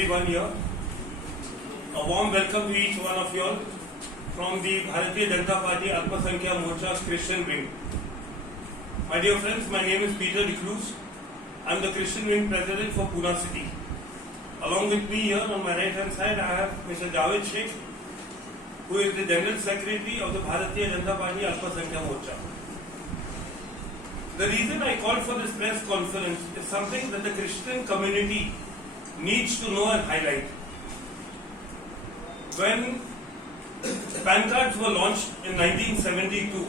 Everyone here, a warm welcome to each one of you all from the Bharatiya Janata Party Alpasankhya Morcha's Christian wing. My dear friends, my name is Peter De Cruz. I am the Christian wing president for Pune city. Along with me here on my right hand side, I have Mr. Javed Sheikh, who is the general secretary of the Bharatiya Janata Party Alpasankhya Morcha. The reason I called for this press conference is something that the Christian community needs to know and highlight. When PAN cards were launched in 1972,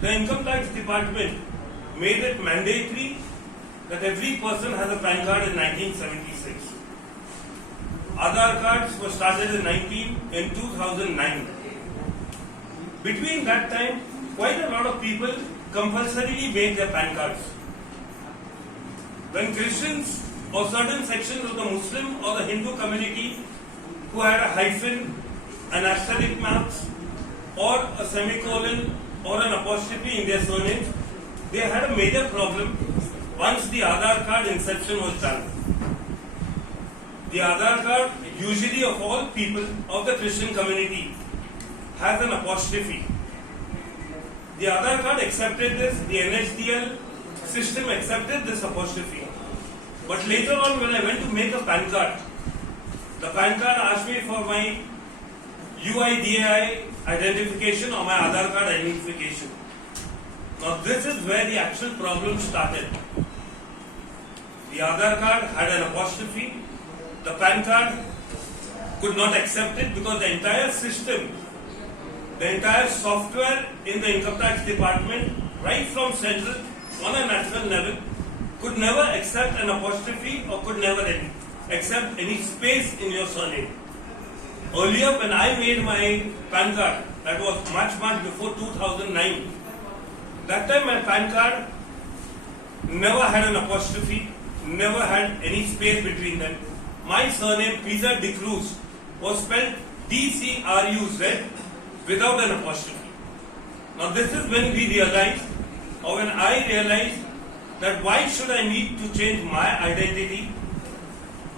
the Income Tax Department made it mandatory that every person has a PAN card in 1976. Aadhaar cards were started in 2009. Between that time, quite a lot of people compulsorily made their PAN cards. When Christians or certain sections of the Muslim or the Hindu community who had a hyphen, an asterisk marks, or a semicolon or an apostrophe in their surnames, they had a major problem once the Aadhaar card inception was done. The Aadhaar card, usually of all people of the Christian community, has an apostrophe. The Aadhaar card accepted this, the NSDL system accepted this apostrophe. But later on, when I went to make a PAN card, the PAN card asked me for my UIDAI identification or my Aadhaar card identification. Now this is where the actual problem started. The Aadhaar card had an apostrophe. The PAN card could not accept it because the entire system, the entire software in the Income Tax Department, right from central on a national level, could never accept an apostrophe or could never accept any space in your surname. Earlier, when I made my PAN card, that was much before 2009, that time my PAN card never had an apostrophe, never had any space between them. My surname, Peter De Cruz, was spelled DCRUZ without an apostrophe. Now this is when we realized, or when I realized, that why should I need to change my identity?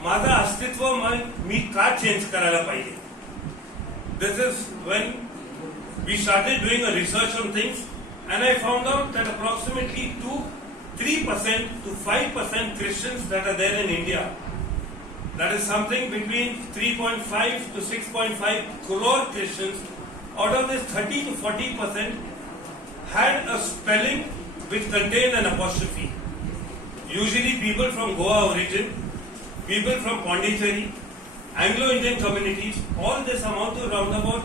माझं अस्तित्व मी का change करायला पाहिजे? This is when we started doing a research on things, and I found out that approximately 3% to 5% Christians that are there in India, that is something between 3.5 to 6.5 crore Christians, out of this 30 to 40% had a spelling which contained an apostrophe. Usually people from Goa origin, people from Pondicherry, Anglo-Indian communities, all this amount to around about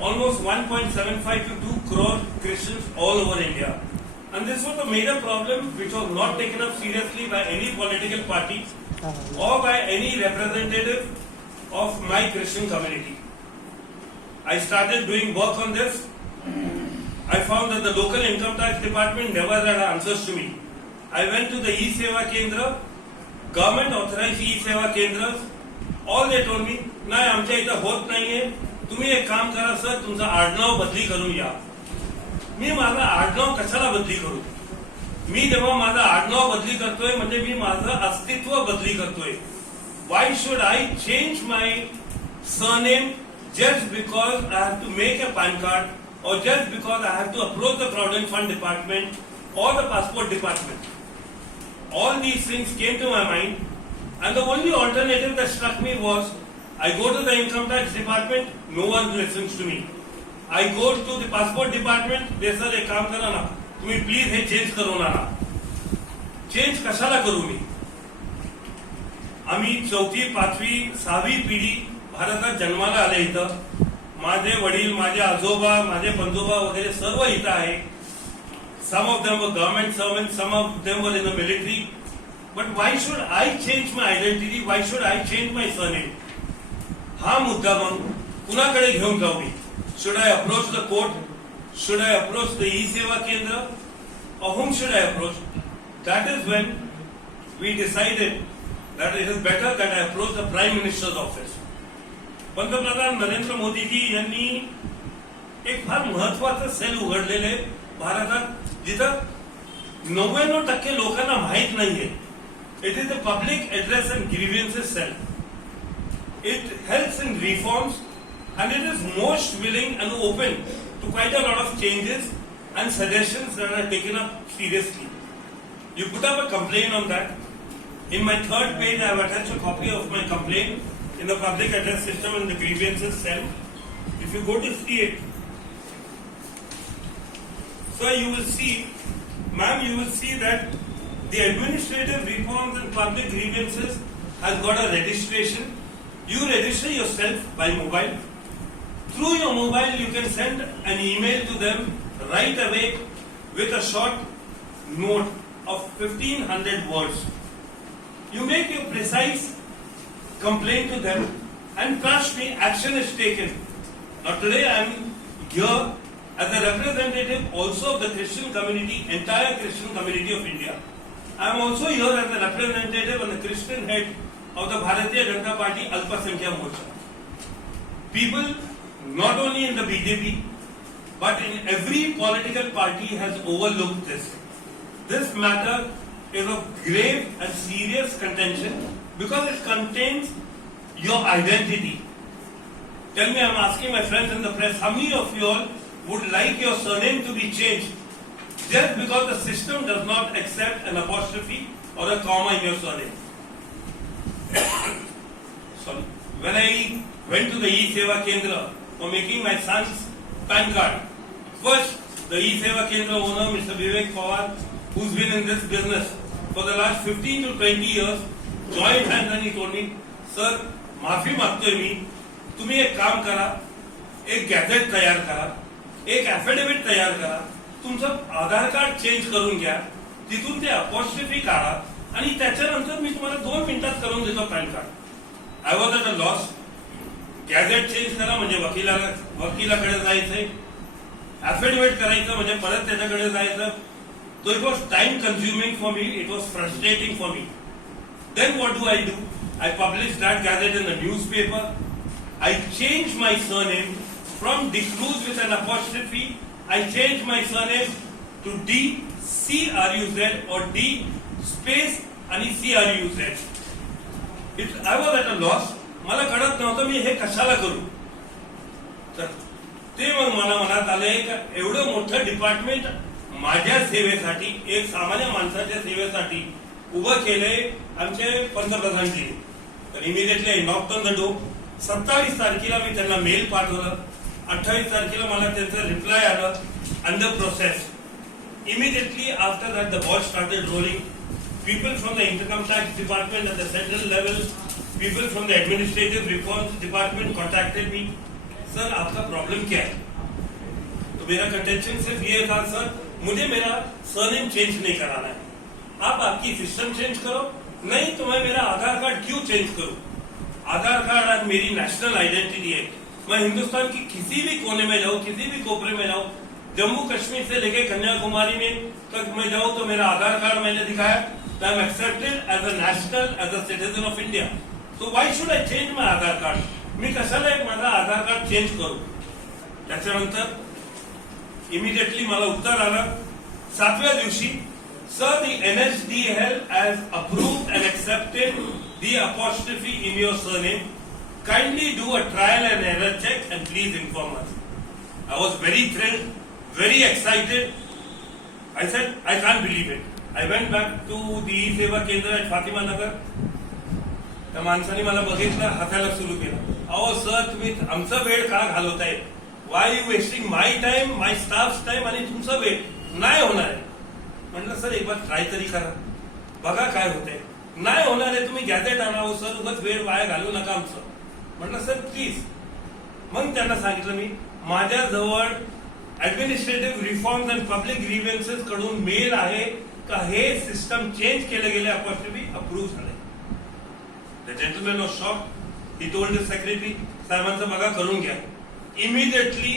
almost 1.75 to 2 crore Christians all over India. And this was a major problem which was not taken up seriously by any political party or by any representative of my Christian community. I started doing work on this. I found that the local income tax department never had answers to me. I went to the E-Seva Kendra, government authorized E-Seva Kendras. All they told me, नाही आमच्या इथं होत नाहीये, तुम्ही एक काम करा sir, तुमचं आडनाव बदली करून या. मी माझं आडनाव कशाला बदली करू? मी जेव्हा माझं आडनाव बदली करतोय म्हणजे मी माझं अस्तित्व बदली करतोय. Why should I change my surname just because I have to make a PAN card, or just because I have to approach the Provident Fund Department or the Passport Department? All these things came to my mind, and the only alternative that struck me was, I go to the Income Tax Department, no one listens to me. I go to the Passport Department, they say, एक काम करा ना, तुम्ही please hey change करू ना. Change कशाला करू मी? आम्ही 4वी, 5वी, 6वी पिढी भारतात जन्माला आले इथं. माझे वडील, माझे आजोबा, माझे पंजोबा वगैरे सर्व इथं आहे. Some of them were government servants, some of them were in the military. But why should I change my identity? Why should I change my surname? हा मुद्दा मग कुणाकडे घेऊन जाऊ मी? Should I approach the court? Should I approach the E-Seva Kendra? Or whom should I approach? That is when we decided that it is better that I approach the Prime Minister's office. पंतप्रधान नरेंद्र मोदीजी यांनी एक फार महत्वाचं cell उघडलेले भारतात, जिथं 99% लोकांना माहित नाहीये. It is the Public Address and Grievances Cell. it helps in reforms, and it is most willing and open to quite a lot of changes and suggestions that are taken up seriously. You put up a complaint on that. In my third page, I have attached a copy of my complaint in the public address system in the grievances cell. If you go to see it, so you will see, ma'am, you will see that the administrative reforms and public grievances has got a registration. You register yourself by mobile. Through your mobile, you can send an email to them right away with a short note of 1500 words. You make your precise complaint to them, and trust me, action is taken. Now today I am here as a representative also of the Christian community, entire Christian community of India. I am also here as a representative and the Christian head of the Bharatiya Janata Party Alpasankhya Morcha. People not only in the BJP but in every political party has overlooked this. This matter is of grave and serious contention because it contains your identity. Tell me, I am asking my friends in the press, how many of you all would like your surname to be changed just because the system does not accept an apostrophe or a comma in your surname? Sorry. When I went to the E-Seva Kendra for making my son's PAN card, first the E-Seva Kendra owner, Mr. Vivek Pawar, who's been in this business for the last 15 to 20 years, joined hands and he told me, sir, माफी मागतोय मी, तुम्ही एक काम करा, एक gazette तयार करा, एक ॲफिडेव्हिट तयार करा, तुमचं आधार कार्ड चेंज करून घ्या, तिथून ते अपॉस्ट्रफी काढा आणि त्याच्यानंतर मी तुम्हाला 2 मिनिटात करून देतो pan card. I was at a loss. Gazette change करा म्हणजे वकिलाकडे जायचंय, ॲफिडेव्हिट करायचं म्हणजे परत त्याच्याकडे जायचं. So it was time consuming for me, it was frustrating for me. Then what do? I published that gazette in the newspaper. I changed my surname from D'Cruz with an apostrophe. I changed my surname to D-C-R-U-Z or D space आणि C-R-U-Z. I was at a loss. मला कळत नव्हतं मी हे कशाला करू. तर ते मग मला मनात आले का एवढं मोठं डिपार्टमेंट माझ्या सेवेसाठी, एक सामान्य माणसाच्या सेवेसाठी उभं केले आमचे पंतप्रधानजी. तर immediately I knocked on the door. 27 तारखेला मी त्यांना मेल पाठवलं, 28 तारखेला मला त्यांचं रिप्लाय आलं, under process. Immediately after that the ball started rolling. People from the income tax department at the central level, people from the administrative reforms department contacted me. Sir आपका problem क्या है? तो मेरा कंटेंशन सिर्फ ये था, sir मुझे मेरा सरनेम चेंज नहीं कराना है, आप आपकी सिस्टम चेंज करो, नहीं तो मैं मेरा आधार कार्ड क्यों चेंज करूं? आधार कार्ड आज मेरी नेशनल आइडेंटिटी है. मैं हिंदुस्तान की किसी भी कोने में जाऊं, किसी भी कोपरे में जाऊं, जम्मू कश्मीर से लेके कन्याकुमारी में तक मैं जाऊं तो मेरा आधार कार्ड मैंने दिखाया, I am accepted as a national, as a citizen of India. So why should I change my Aadhaar card? मी कशाला माझा आधार कार्ड चेंज करू? त्याच्यानंतर इमिडिएटली मला उत्तर आलं 7व्या दिवशी, sir the NSDL has approved and accepted the apostrophe in your surname. Kindly do a trial and error check and please inform us. I was very thrilled, very excited. I said, I can't believe it. I went back to the E-Seva Kendra at Fatima Nagar. त्या माणसाने मला बघितलं, हसायला सुरू केलं. अहो sir तुम्ही आमचा वेळ का घालवताय? Why you wasting my time, my staff time आणि तुमचा वेळ नाही होणार आहे. म्हटलं सर एक बार ट्राय तरी करा, बघा काय होतंय. नाही होणार आहे, तुम्ही गॅझेट आणावं सर, उगाच वेळ वाया घालू नका आमचं. म्हटलं सर प्लीज. मग त्यांना सांगितलं मी, माझ्याजवळ administrative reforms and public grievances कडून मेल आहे का हे सिस्टम चेंज केले गेले, अपॉस्ट्रफी अप्रूव्ह झाले. The gentleman was shocked. He told the secretary, साहेबांचं बघा करून घ्या. इमिडिएटली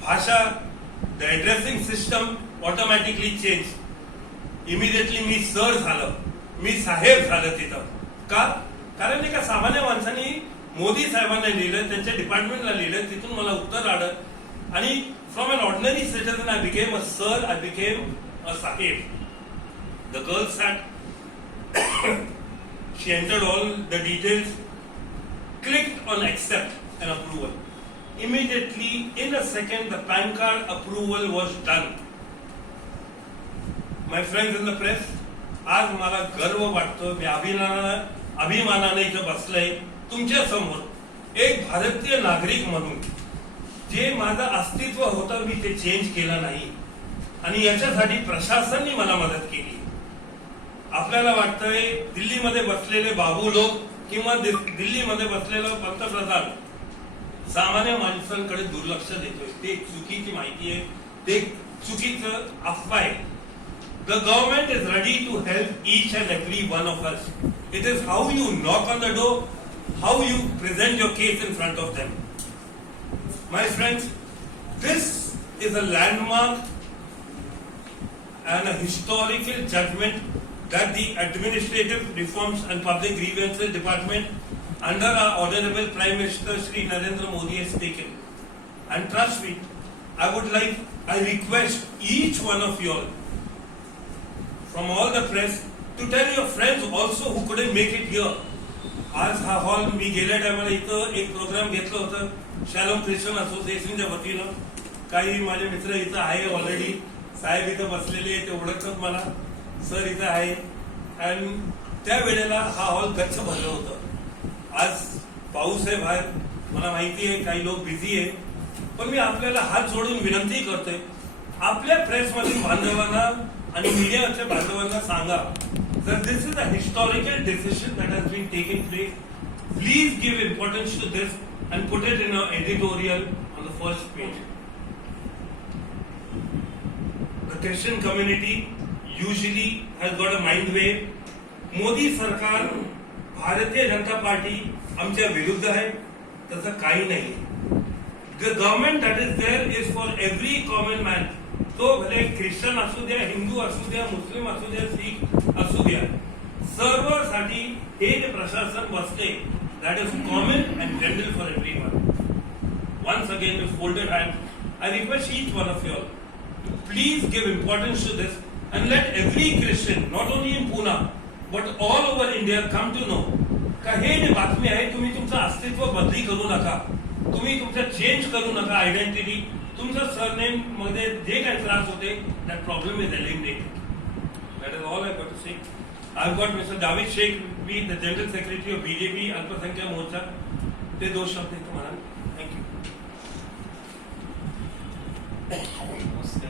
भाषा, the addressing system automatically change. Immediately me sir झालं, मी साहेब झालं तिथं. का? कारण एका सामान्य माणसाने मोदी साहेबांना लिहिलं, त्यांच्या डिपार्टमेंटला लिहिलं, तिथून मला उत्तर आलं आणि from an ordinary citizen I became a sir, I became a साहेब. The girl sat, she entered all the details. clicked on accept and approval. Immediately, in a second, the PAN card approval was done. My friends in the press, आज मला गर्व वाटतो, मी अभिमानाने इथं बसलोय तुमच्या समोर एक भारतीय नागरिक म्हणून. जे माझं अस्तित्व होतं मी ते चेंज केलं नाही आणि याच्यासाठी प्रशासनाने मला मदत केली. आपल्याला वाटतंय दिल्लीमध्ये बसलेले बाबू लोक किंवा दिल्लीमध्ये बसलेला पंतप्रधान सामान्य माणसांकडे दुर्लक्ष देतोय. ते चुकीची माहिती आहे, ते चुकीचं अफवा आहे. The government is ready to help each and every one of us. It is how you knock on the door, how you present your case in front of them. My friends, this is a landmark and a historical judgment that the Administrative Reforms and Public Grievances Department under our Honorable Prime Minister Shri Narendra Modi has taken. And trust me, I request each one of you all, from all the press, to tell your friends also who couldn't make it here. आज हा hall मी गेल्या टायमाला इथं एक programme घेतलं होतं शॅलोम Christian असोसिएशनच्या वतीनं. काही माझे मित्र इथं आहे ऑलरेडी, साहेब इथं बसलेले ते ओळखतात मला, सर इथं आहे. आणि त्या वेळेला हा हॉल गच्च भरलं होतं. आज पाऊस आहे बाहेर, मला माहिती आहे काही लोक बिझी आहे, पण मी आपल्याला हात जोडून विनंती करतोय, आपल्या प्रेसमधील बांधवांना आणि मीडियाच्या बांधवांना सांगा, that this is a historical decision that has been taken place. Please give importance to this and put it in an editorial on the first page. The Christian community usually has got a mind wave. Modi सरकार, Bharatiya Janata party आमच्या विरुद्ध आहे, तसं काही नाही. The government that is there is for every common man. तो भले Christian असू द्या, हिंदू असू द्या, मुस्लिम असू द्या, सिख असू द्या, सर्वांसाठी हे जे प्रशासन बसते, that is common and general for everyone. Once again with folded hands, I request each one of you all to please give importance to this and let every Christian, not only in Pune, but all over India come to know का हे जे बातमी आहे, तुम्ही तुमचं अस्तित्व बदली करू नका, तुम्ही तुमचं चेंज करू नका आयडेंटिटी. तुमचं सरनेम मध्ये जे काही त्रास होते, that problem is eliminated. That is all I got to say. I've got Mr. David Sheikh, the General Secretary of BJP अल्पसंख्याक मोर्चा. ते दो शब्द तुम्हाला. Thank you. नमस्ते,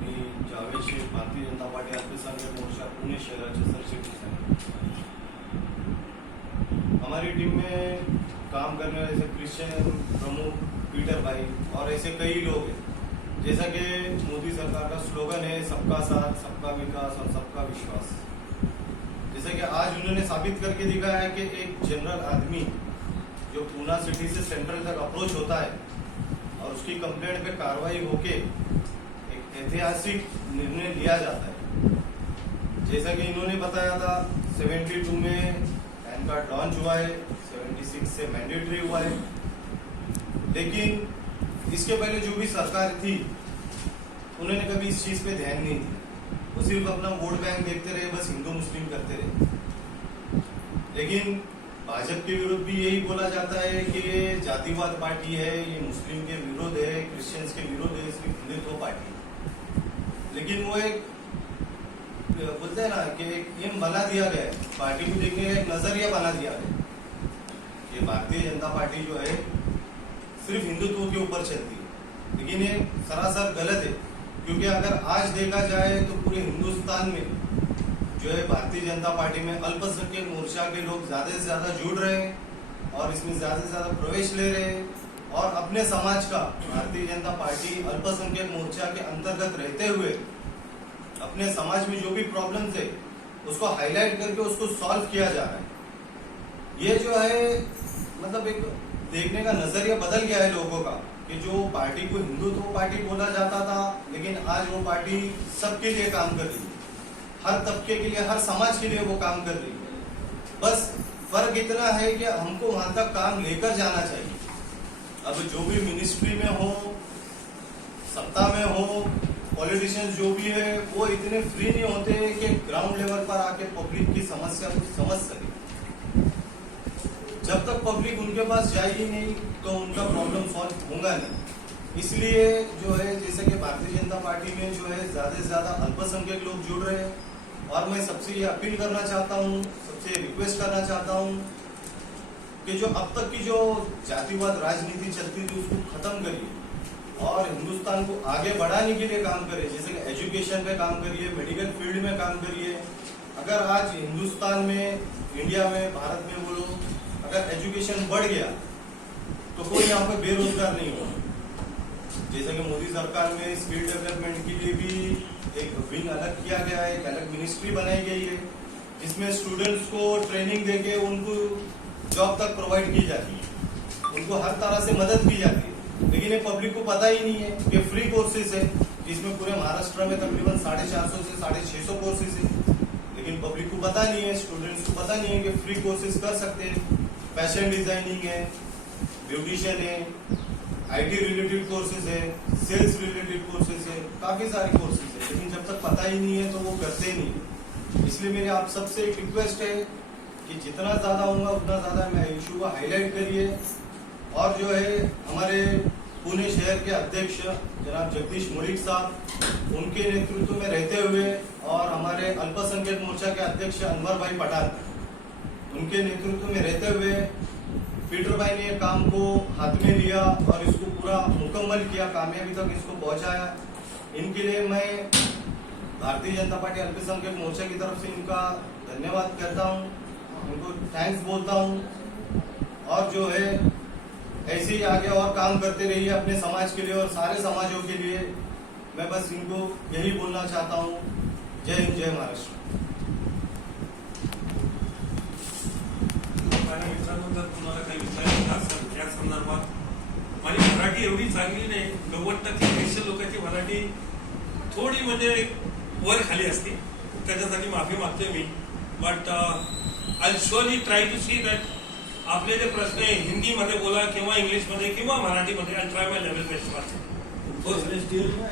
मी जावेद शेख, भारतीय जनता पार्टी अल्पसंख्याक मोर्चा पुणे शहराचे सरचिटणीस आहे. हमारी टीम में काम करने वाले जैसे क्रिश्चियन प्रमुख पीटर भाई और ऐसे कई लोग हैं. जैसा कि मोदी सरकार का स्लोगन है, सबका साथ, सबका विकास और सबका विश्वास. जैसा कि आज उन्होंने साबित करके दिखाया है कि एक जनरल आदमी जो पूना सिटी से सेंट्रल तक अप्रोच होता है और उसकी कंप्लेंट पे कार्रवाई होके एक ऐतिहासिक निर्णय लिया जाता है. जैसा कि इन्होंने बताया था, 72 में पैन कार्ड लॉन्च हुआ है, 76 से मैंडेटरी हुआ है. लेकिन इसके पहले जो भी सरकार थी, उन्होंने कभी इस चीज पे ध्यान नहीं दिया. वो सिर्फ अपना वोट बैंक देखते रहे, बस हिंदू मुस्लिम करते रहे. लेकिन भाजपा के विरुद्ध भी यही बोला जाता है कि ये जातिवाद पार्टी है, ये मुस्लिम के विरोध है, क्रिश्चियंस के विरोध है, इसकी हिंदुत्व पार्टी है. लेकिन वो एक बोलते हैं ना कि एक एम बना दिया गया है, पार्टी को देखने का एक नजरिया बना दिया है. ये भारतीय जनता पार्टी जो है सिर्फ हिंदुत्व के ऊपर चलती है, लेकिन ये सरासर गलत है. क्योंकि अगर आज देखा जाए तो पूरे हिंदुस्तान में जो है भारतीय जनता पार्टी में अल्पसंख्यक मोर्चा के लोग ज्यादा से ज्यादा जुड़ रहे हैं और इसमें ज्यादा से ज्यादा प्रवेश ले रहे हैं. और अपने समाज का भारतीय जनता पार्टी अल्पसंख्यक मोर्चा के अंतर्गत रहते हुए अपने समाज में जो भी प्रॉब्लम्स है उसको हाईलाइट करके उसको सॉल्व किया जा रहा है. ये जो है मतलब एक देखने का नजरिया बदल गया है लोगों का, कि जो पार्टी को हिंदुत्व पार्टी बोला जाता था, लेकिन आज वो पार्टी सबके लिए काम कर रही है, हर तबके के लिए, हर समाज के लिए वो काम कर रही है. बस फर्क इतना है कि हमको वहां तक काम लेकर जाना चाहिए. अब जो भी मिनिस्ट्री में हो, सत्ता में हो, पॉलिटिशियंस जो भी है, वो इतने फ्री नहीं होते कि ग्राउंड लेवल पर आके पब्लिक की समस्या को समझ सके. जब तक पब्लिक उनके पास जाएगी नहीं तो उनका प्रॉब्लम सॉल्व होगा नहीं। इसलिए जो है जैसे कि भारतीय जनता पार्टी में जो है ज्यादा से ज्यादा अल्पसंख्यक लोग जुड़ रहे हैं और मैं सबसे ये अपील करना चाहता हूँ, सबसे रिक्वेस्ट करना चाहता हूँ कि जो अब तक की जो जातिवाद राजनीति चलती थी उसको खत्म करिए और हिंदुस्तान को आगे बढ़ाने के लिए काम करिए। जैसे कि एजुकेशन पे काम करिए, मेडिकल फील्ड में काम करिए। अगर आज हिंदुस्तान में, इंडिया में, भारत में बोलो, अगर एजुकेशन बढ़ गया तो कोई यहाँ पे बेरोजगार नहीं होगा। जैसे कि मोदी सरकार में स्किल डेवलपमेंट के लिए भी एक विंग अलग किया गया है, एक अलग मिनिस्ट्री बनाई गई है जिसमें स्टूडेंट्स को ट्रेनिंग देके उनको जॉब तक प्रोवाइड की जाती है, उनको हर तरह से मदद की जाती है। लेकिन ये पब्लिक को पता ही नहीं है कि फ्री कोर्सेज है जिसमें पूरे महाराष्ट्र में तकरीबन 450 से 650 कोर्सेज है, लेकिन पब्लिक को पता नहीं है, स्टूडेंट्स को पता नहीं है कि फ्री कोर्सेज कर सकते हैं। फैशन डिजाइनिंग है, ब्यूटिशियन है, IT रिलेटेड कोर्सेज है, सेल्स रिलेटेड कोर्सेज है, काफी सारे कोर्सेज है, लेकिन जब तक पता ही नहीं है तो वो करते ही नहीं। इसलिए मेरे आप सबसे एक रिक्वेस्ट है कि जितना ज्यादा होगा उतना ज्यादा मैं इशू को हाईलाइट करिए और जो है हमारे पुणे शहर के अध्यक्ष जनाब जगदीश मुलिक साहब, उनके नेतृत्व में रहते हुए और हमारे अल्पसंख्यक मोर्चा के अध्यक्ष अनवर भाई पठान, उनके नेतृत्व में रहते हुए पीटर भाई ने काम को हाथ में लिया और इसको पूरा मुकम्मल किया, कामयाबी तक इसको पहुंचाया। इनके लिए मैं भारतीय जनता पार्टी अल्पसंख्यक मोर्चा की तरफ से इनका धन्यवाद करता हूं, उनको थैंक्स बोलता हूं और जो है ऐसे ही आगे और काम करते रहिए अपने समाज के लिए और सारे समाजों के लिए। मैं बस इनको यही बोलना चाहता हूं। जय हिंद, जय महाराष्ट्र। मित्रांनो, जर तुम्हाला काही विचारायचं असेल या संदर्भात, माझी मराठी एवढी चांगली नाही, 90% क्रिश्चियन लोकांची मराठी थोडी म्हणजे वर खाली असते, त्याच्यासाठी माफी मागतोय मी। But I surely try to see that आपले जे प्रश्न आहे हिंदीमध्ये बोला किंवा इंग्लिशमध्ये किंवा मराठीमध्ये, I try my level best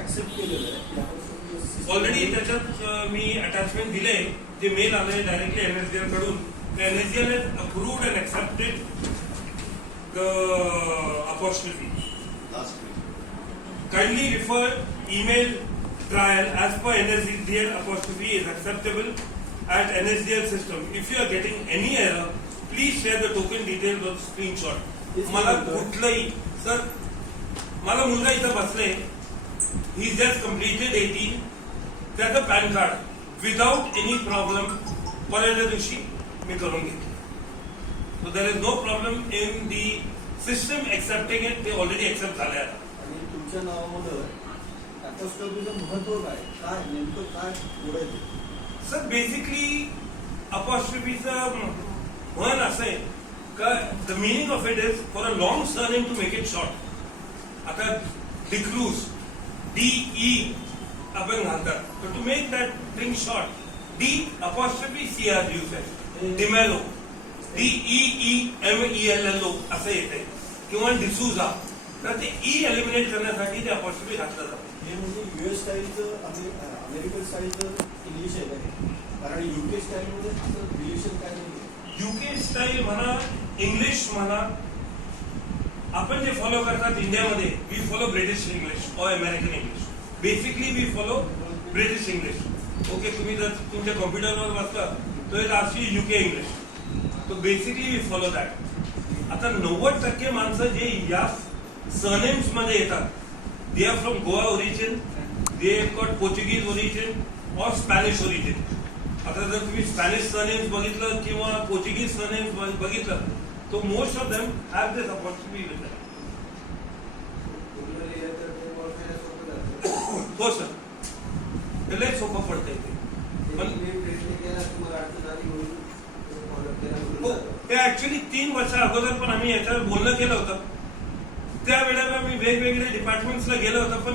accept केलेलं आहे ऑलरेडी। त्याच्यात मी अटॅचमेंट दिले, जे मेल आले डायरेक्टली NSDL कडून। NSDL has approved and accepted the apostrophe. Kindly refer email trial as per NSDL apostrophe is acceptable at NSDL system. If you are getting any error, please share the token details of screenshot. मला कुठलंही sir, मला मुलगा इथं बसले, he just completed 18, त्याचं PAN card without any problem परवाच्या दिवशी मी करून घेतली. So there is no problem in the system accepting it, ते ऑलरेडी एक्सेप्ट झाले आहे. आणि तुमच्या नावामध्ये अपोस्ट्रोफीचं महत्व काय नेमकं काय जोडायचं? सर बेसिकली अपॉस्ट्रोफीचं म्हण असं आहे का the meaning of it is for a long surname to make it short. आता डिक्रूज DE आपण घालतात, तर to make that thing short D apostrophe CR use आहे. डिमेलो DEEMELLO असं येते किंवा डिसूजा, तर ते E एलिमिनेट करण्यासाठी ते अपॉस्ट्रोफी घातलं जातं. हे म्हणजे US स्टाईलचं आणि अमेरिकन स्टाईलचं इंग्लिश आहे का? कारण UK स्टाईलमध्ये असं रिलेशन काय नाही. UK स्टाईल म्हणा, इंग्लिश म्हणा, आपण जे फॉलो करतात इंडियामध्ये, वी फॉलो ब्रिटिश इंग्लिश और American English. Basically we follow British English. Okay, तुम्ही जर तुमच्या कॉम्प्युटरवर बसता तो एक अशी UK इंग्लिश, तो बेसिकली वी फॉलो दॅट. आता 90% माणसं जे या सरनेम्स मध्ये येतात, they are from Goa origin, they have got Portuguese origin और स्पॅनिश ओरिजिन. आता जर तुम्ही स्पॅनिश सरनेम्स बघितलं किंवा पोर्चुगीज सरनेम्स बघितलं, तो most of them have this apostrophe with them. हो सर, ते लय सोपं पडतंय ते. पण हो, ते ऍक्च्युली 3 वर्षा अगोदर पण आम्ही याच्यावर बोलणं केलं होतं. त्यावेळेला मी वेगवेगळ्या डिपार्टमेंट्सला गेलो होतो, पण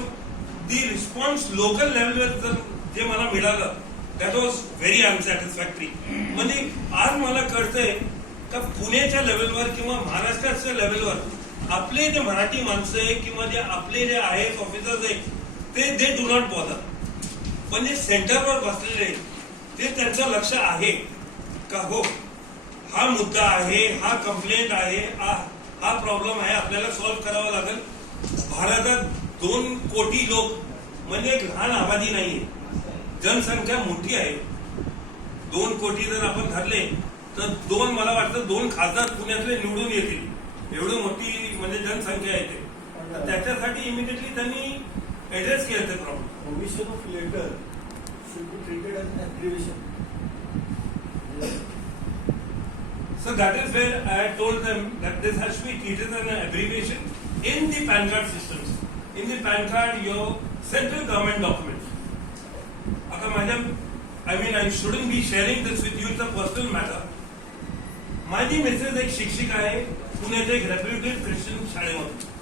दी रिस्पॉन्स लोकल लेवलवर जे मला मिळालं दॅट वॉज व्हेरी अनसॅटिस्फॅक्टरी. म्हणजे आज मला कळतंय का पुण्याच्या लेवलवर किंवा महाराष्ट्राच्या लेवलवर आपले जे मराठी माणसं आहे किंवा जे आपले जे IAS ऑफिसर्स आहे ते दे डू नॉट बॉदर. पण जे सेंटरवर बसलेले ते त्यांचं लक्ष आहे का हो हा मुद्दा आहे, हा कंप्लेंट आहे, हा प्रॉब्लेम आहे, आपल्याला सॉल्व्ह करावा लागेल. भारतात 2 कोटी लोक म्हणजे एक लहान आबादी नाहीये, जनसंख्या मोठी आहे. 2 कोटी जर आपण धरले तर मला वाटतं 2 खासदार पुण्यातले निवडून येतील, एवढी मोठी म्हणजे जनसंख्या येते. त्याच्यासाठी इमिडिएटली त्यांनी ऍड्रेस केलं ते problem. Omission of letter should be treated as an aggravation. So that is where I had told them that this has to be treated as an abbreviation in the PAN card systems. In the PAN card, your central government documents. Madam, I mean, I shouldn't be sharing this with you. It's a personal matter. माझी Mrs एक शिक्षिका आहे पुण्याच्या एक reputed Christian शाळेमध्ये.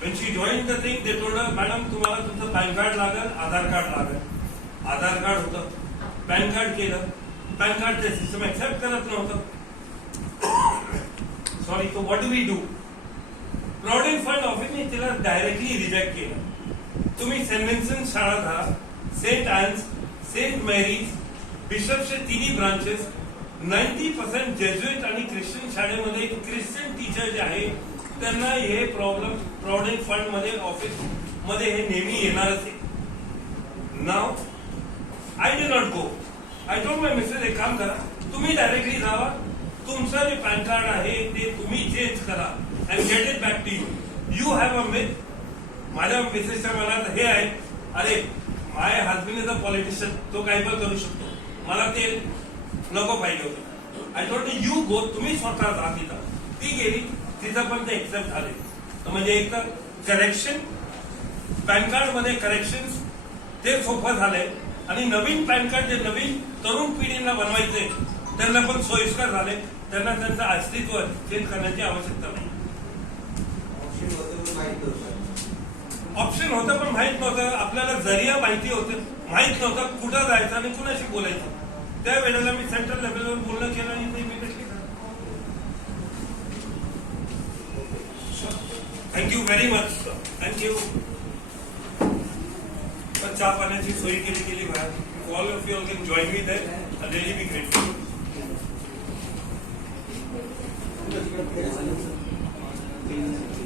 When she joined the thing, they told her, madam तुम्हाला तुमचं PAN card लागेल, आधार कार्ड लागेल. आधार कार्ड होतं, पॅन कार्ड केलं, पॅन कार्ड ते सिस्टम एक्सेप्ट करत नव्हतं. Sorry, so what do we do? Provident fund ऑफिसने तिला डायरेक्टली रिजेक्ट केलं. तुम्ही सेंट विन्सेंट शाळा धरा, सेंट ॲन्स, सेंट मेरीज, बिशपचे तिन्ही ब्रांचेस, 90% जेजुईट आणि ख्रिश्चन शाळेमध्ये ख्रिश्चन टीचर जे आहे त्यांना हे प्रॉब्लेम प्रॉव्हिडंट फंड मध्ये ऑफिस मध्ये हे नेहमी येणारच आहे. नाव I did not go. I told my Mrs एक काम करा, तुम्ही डायरेक्टली जावा, तुमचं जे पॅन कार्ड आहे ते तुम्ही चेंज करा and get it back to you. You have a myth. माझ्या मिसेसच्या मनात हे आहे, अरे my husband is a politician, तो काही पण करू शकतो, मला ते नको पाहिजे होतं. आय टोल्ड यू गो, तुम्ही स्वतः जा तिथं. ती गेली, तिथं पण ते एक्सेप्ट झाले. म्हणजे एक तर करेक्शन, पॅन कार्ड मध्ये करेक्शन ते सोपं झालंय आणि नवीन पॅन कार्ड जे नवीन तरुण पिढीला बनवायचे त्यांना पण सोयीस्कर झाले. त्यांना त्यांचं अस्तित्व चेंज करण्याची आवश्यकता नाही. ऑप्शन होतं पण माहित नव्हतं, आपल्याला जरिया माहिती होतं, माहित नव्हतं कुठं जायचं आणि कुणाशी बोलायचं. त्या वेळेला मी सेंट्रल लेवलवर बोलणं केलं आणि ते immediately. Thank you very much. Thank you. पण चहा पाण्याची सोयी केली बाहेर. All of you all can join me there. I really be grateful. Thank you.